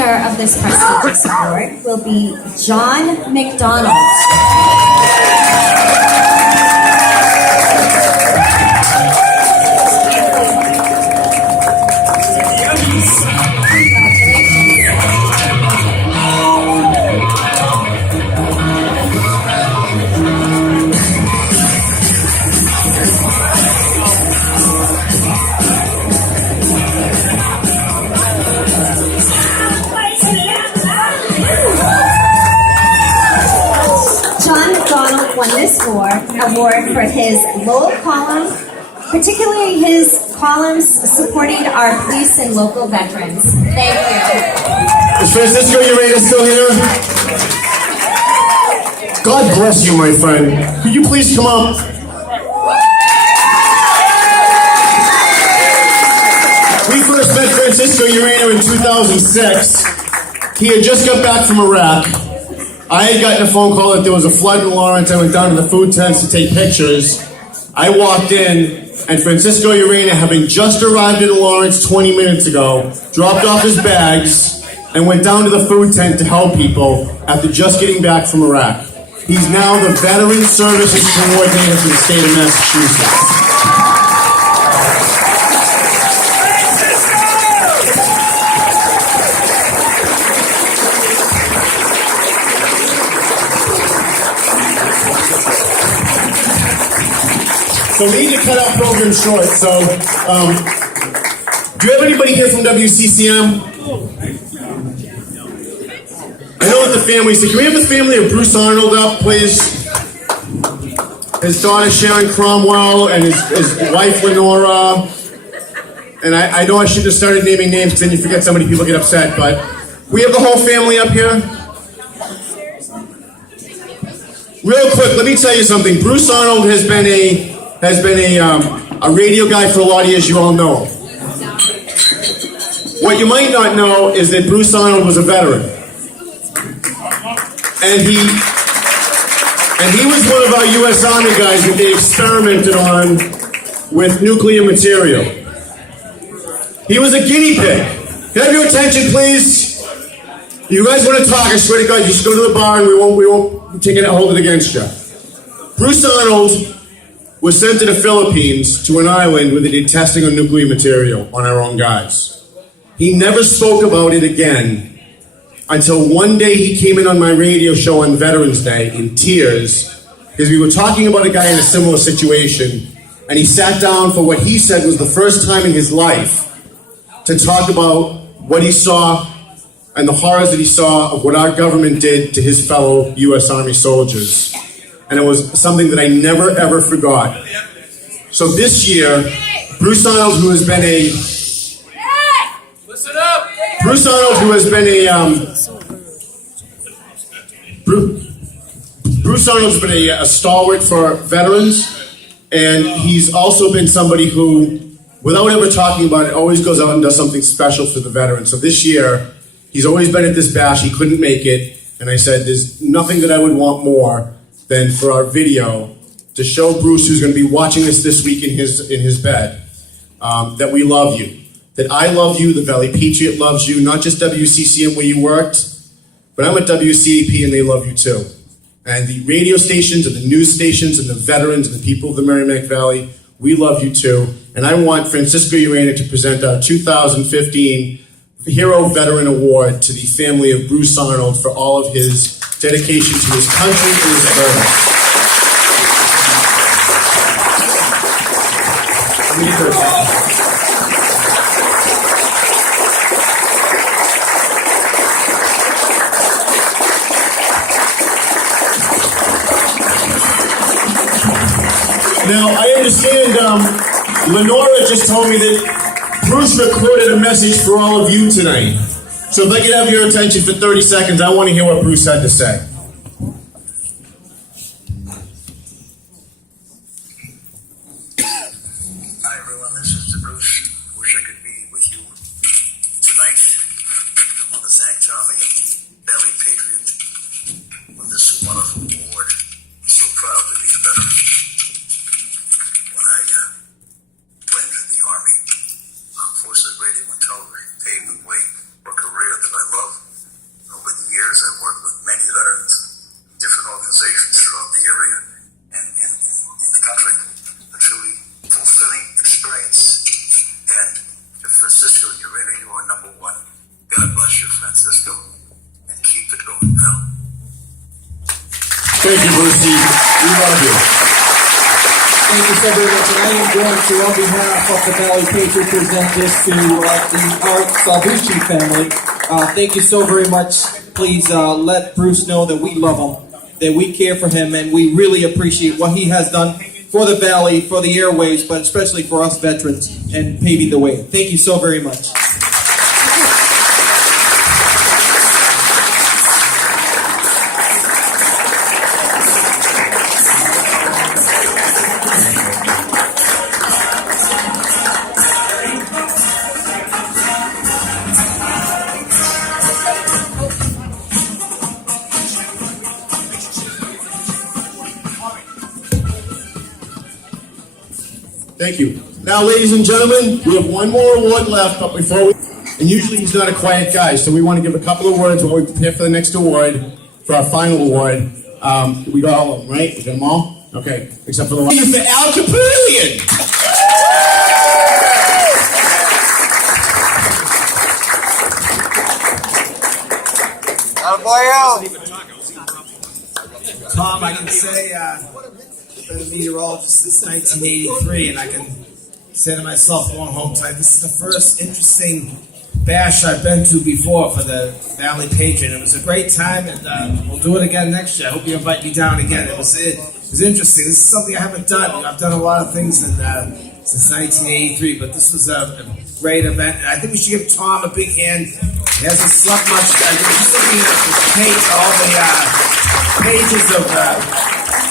winner of this prestigious award will be John McDonald. John McDonald won this award for his Lowell column, particularly his columns supporting our police and local veterans. Thank you. Is Francisco Urena still here? God bless you, my friend. Could you please come up? We first met Francisco Urena in 2006. He had just got back from Iraq. I had gotten a phone call that there was a flood in Lawrence. I went down to the food tents to take pictures. I walked in, and Francisco Urena, having just arrived in Lawrence 20 minutes ago, dropped off his bags and went down to the food tent to help people after just getting back from Iraq. He's now the Veteran Services Coordinator for the state of Massachusetts. So we need to cut our program short. So, do you have anybody here from WCCM? I know what the family is. Can we have the family of Bruce Arnold up, please? His daughter Sharon Cromwell and his wife Lenora. And I know I shouldn't have started naming names because then you forget so many people get upset. But we have the whole family up here. Real quick, let me tell you something. Bruce Arnold has been a radio guy for a lot of years. You all know him. What you might not know is that Bruce Arnold was a veteran, and he was one of our U.S. Army guys that they experimented on with nuclear material. He was a guinea pig. Can I have your attention, please? You guys want to talk? I swear to God, you just go to the bar and we won't take it and hold it against you. Bruce Arnold was sent to the Philippines to an island where they did testing on nuclear material on our own guys. He never spoke about it again until one day he came in on my radio show on Veterans Day in tears because we were talking about a guy in a similar situation, and he sat down for what he said was the first time in his life to talk about what he saw and the horrors that he saw of what our government did to his fellow U.S. Army soldiers. And it was something that I never, ever forgot. So this year, Bruce Arnold, who has been a... Listen up! Bruce Arnold, who has been Bruce Arnold's been a stalwart for veterans, and he's also been somebody who, without ever talking about it, always goes out and does something special for the veterans. So this year, he's always been at this bash. He couldn't make it, and I said, there's nothing that I would want more than for our video to show Bruce, who's going to be watching this week in his bed, that we love you. That I love you, the Valley Patriot loves you, not just WCCM where you worked, but I'm at WCAP and they love you too. And the radio stations and the news stations and the veterans and the people of the Merrimack Valley, we love you too. And I want Francisco Urena to present our 2015 Hero Veteran Award to the family of Bruce Arnold for all of his dedication to his country and his service. Now, I understand Lenora just told me that Bruce recorded a message for all of you tonight. So if I could have your attention for 30 seconds, I want to hear what Bruce had to say. Hi everyone, this is Bruce. Wish I could be with you tonight. I want to thank Tommy and Valley Patriot for this wonderful award. I'm so proud to be a veteran. When I went into the Army, Armed Forces Radio and Television paved the way for a career that I love. bless you, Francisco, and keep it going, pal. Thank you, Brucey. We love you. Thank you so very much. And I am going to, on behalf of the Valley Patriot, present this to the Art Salvucci family. Thank you so very much. Please let Bruce know that we love him, that we care for him, and we really appreciate what he has done for the Valley, for the airways, but especially for us veterans and paving the way. Thank you so very much. Thank you. Now, ladies and gentlemen, we have one more award left, but before we... And usually he's not a quiet guy, so we want to give a couple of words while we prepare for the next award, for our final award. We got all of them, right? We got them all? Okay, except for the one. For Al Caprillion! Tom, I can say I've been a meteorologist since 1983, and I can say to myself one home time, this is the first interesting bash I've been to before for the Valley Patriot. It was a great time, and we'll do it again next year. I hope you invite me down again. It was interesting. This is something I haven't done. I've done a lot of things since 1983, but this was a great event. And I think we should give Tom a big hand. He hasn't slept much. I was just looking at the tape, all the pages of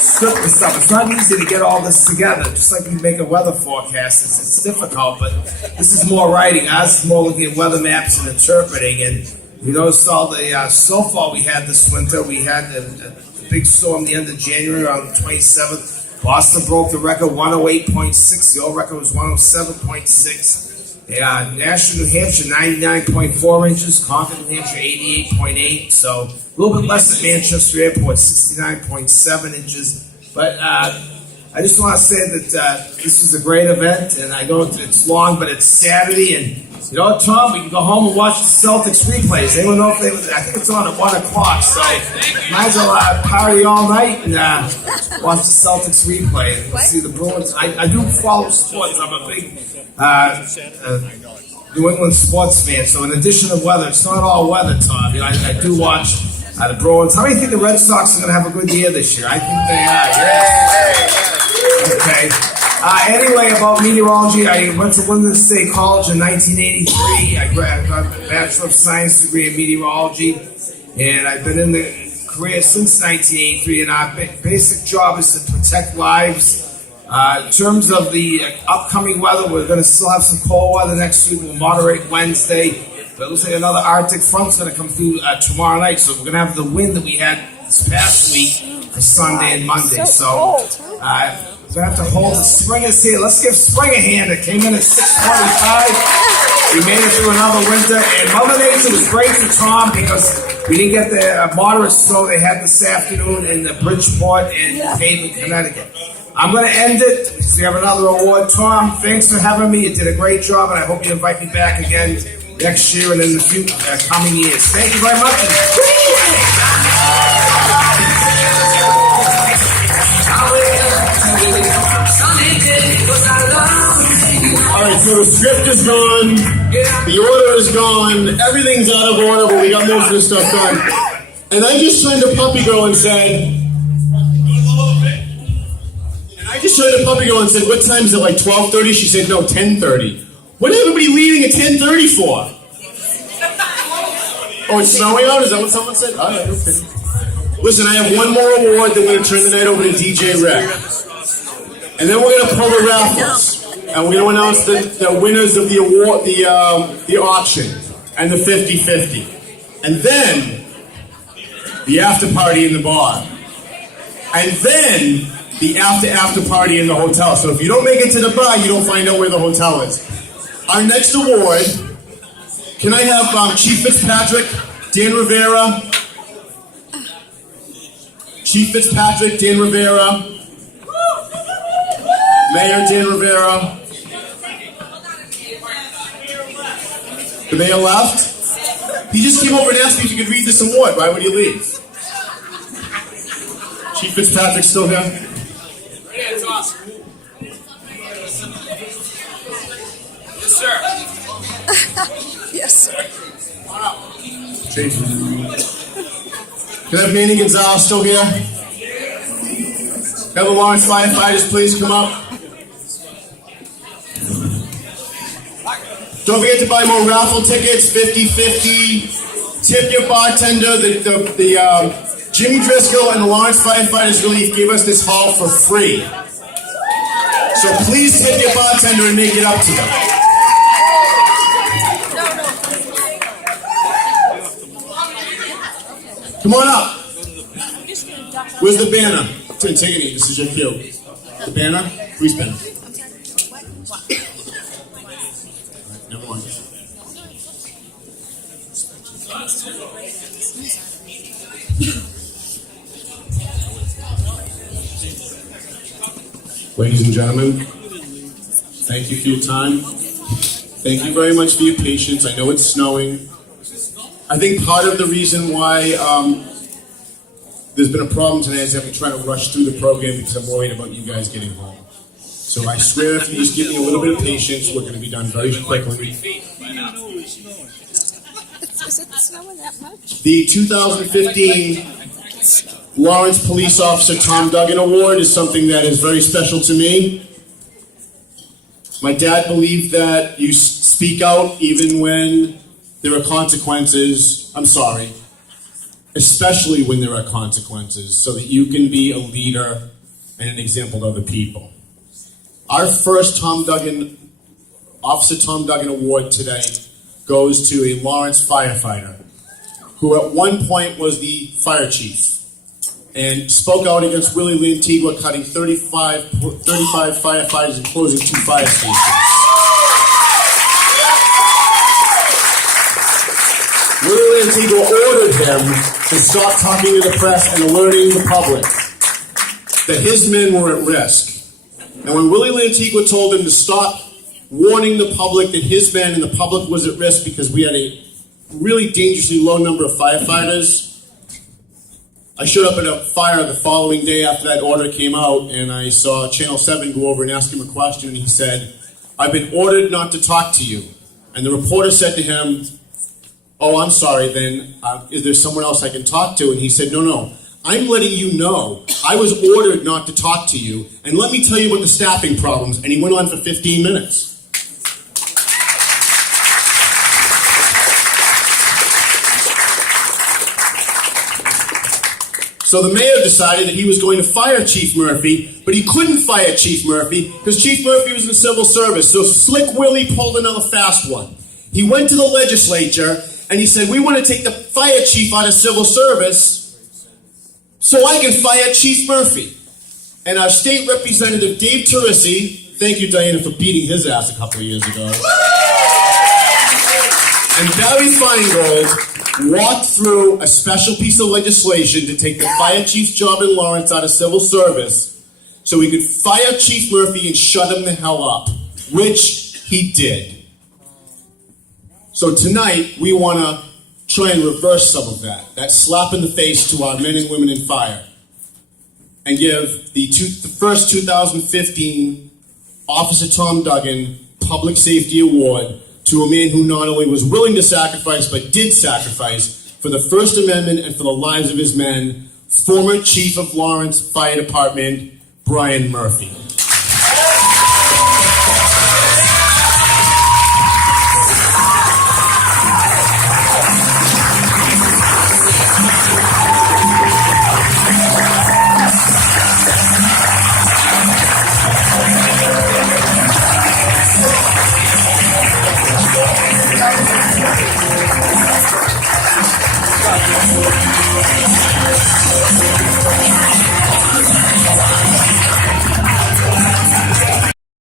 script and stuff. It's not easy to get all this together. Just like we make a weather forecast, it's difficult, but this is more writing. Ours is more looking at weather maps and interpreting. And we noticed all the snowfall we had this winter. We had a big storm the end of January on the 27th. Boston broke the record, 108.6. The old record was 107.6. Nashville, New Hampshire, 99.4 inches. Concord, New Hampshire, 88.8. So a little bit less at Manchester Airport, 69.7 inches. But I just want to say that this is a great event, and I know it's long, but it's Saturday, and you know, Tom, we can go home and watch the Celtics replays. They don't know if I think it's on at 1 o'clock, so might as well party all night and watch the Celtics replay and see the Bruins. I do follow sports. I'm a big New England sports fan, so in addition to weather, it's not all weather, Tom. You know, I do watch the Bruins. How many think the Red Sox are going to have a good year this year? I think they are, yeah. Okay. Anyway, about meteorology, I went to Wyndham State College in 1983. I got a Bachelor of Science degree in meteorology, and I've been in the career since 1983, and our basic job is to protect lives. In terms of the upcoming weather, we're going to still have some cold weather next week. We'll moderate Wednesday, but it looks like another Arctic front's going to come through tomorrow night, so we're going to have the wind that we had this past week for Sunday and Monday. So we're going to have to hold it. Spring is here. Let's give spring a hand. It came in at 6:25. We made it through another winter. And Mother Nature was great for Tom because we didn't get the moderate snow they had this afternoon in the Bridgeport and Haven, Connecticut. I'm going to end it because we have another award. Tom, thanks for having me. You did a great job, and I hope you invite me back again next year and in the future, coming years. Thank you very much. Alright, so the script is gone, the order is gone, everything's out of order, but we got most of this stuff done. And I just turned to Puppy Girl and said, what time is it, like 12:30? She said, no, 10:30. What is everybody leaving at 10:30 for? Oh, it's snowing out? Is that what someone said? All right, okay. Listen, I have one more award, then we're going to turn the night over to DJ Rick. And then we're going to pull the raffles. And we're going to announce the winners of the award, the auction, and the 50-50. And then the after party in the bar. And then the after party in the hotel. So if you don't make it to the bar, you don't find out where the hotel is. Our next award, can I have Chief Fitzpatrick, Dan Rivera, Chief Fitzpatrick, Dan Rivera, Mayor Dan Rivera. The mayor left? He just came over and asked me if you could read this award. Why would he leave? Chief Fitzpatrick still here? Yeah, it's awesome. Yes, sir. Yes, sir. Chief. Can I have Manny Gonzalez still here? Can I have the Lawrence firefighters please come up? Don't forget to buy more raffle tickets, 50-50. Tip your bartender. The Jimmy Driscoll and the Lawrence Firefighters Relief gave us this hall for free. So please tip your bartender and make it up to them. Come on up. Where's the banner? Antigone, this is your cue. The banner? Who's banner? Never mind. Ladies and gentlemen, thank you for your time. Thank you very much for your patience. I know it's snowing. I think part of the reason why there's been a problem tonight is I've been trying to rush through the program because I'm worried about you guys getting home. So I swear if you just give me a little bit of patience, we're going to be done very quickly. Is it snowing that much? The 2015 Lawrence Police Officer Tom Duggan Award is something that is very special to me. My dad believed that you speak out even when there are consequences. I'm sorry. Especially when there are consequences, so that you can be a leader and an example to other people. Our first Officer Tom Duggan Award today goes to a Lawrence firefighter who at one point was the fire chief and spoke out against Willie Lantigua cutting 35 firefighters and closing 2 fire stations. Willie Lantigua ordered him to stop talking to the press and alerting the public that his men were at risk. And when Willie Lantigua told him to stop warning the public that his men and the public was at risk because we had a really dangerously low number of firefighters, I showed up at a fire the following day after that order came out, and I saw Channel 7 go over and ask him a question, and he said, "I've been ordered not to talk to you." And the reporter said to him, "Oh, I'm sorry, then is there someone else I can talk to?" And he said, No, I'm letting you know I was ordered not to talk to you, and let me tell you about the staffing problems." And he went on for 15 minutes. So the mayor decided that he was going to fire Chief Murphy, but he couldn't fire Chief Murphy because Chief Murphy was in the civil service. So Slick Willie pulled another fast one. He went to the legislature and he said, "We want to take the fire chief out of civil service so I can fire Chief Murphy." And our state representative, Dave Teresi, thank you, Diana, for beating his ass a couple of years ago, and Barry Feingold walked through a special piece of legislation to take the fire chief's job in Lawrence out of civil service so we could fire Chief Murphy and shut him the hell up, which he did. So tonight, we want to try and reverse some of that slap in the face to our men and women in fire, and give the first 2015 Officer Tom Duggan Public Safety Award to a man who not only was willing to sacrifice, but did sacrifice for the First Amendment and for the lives of his men, former Chief of Lawrence Fire Department, Brian Murphy.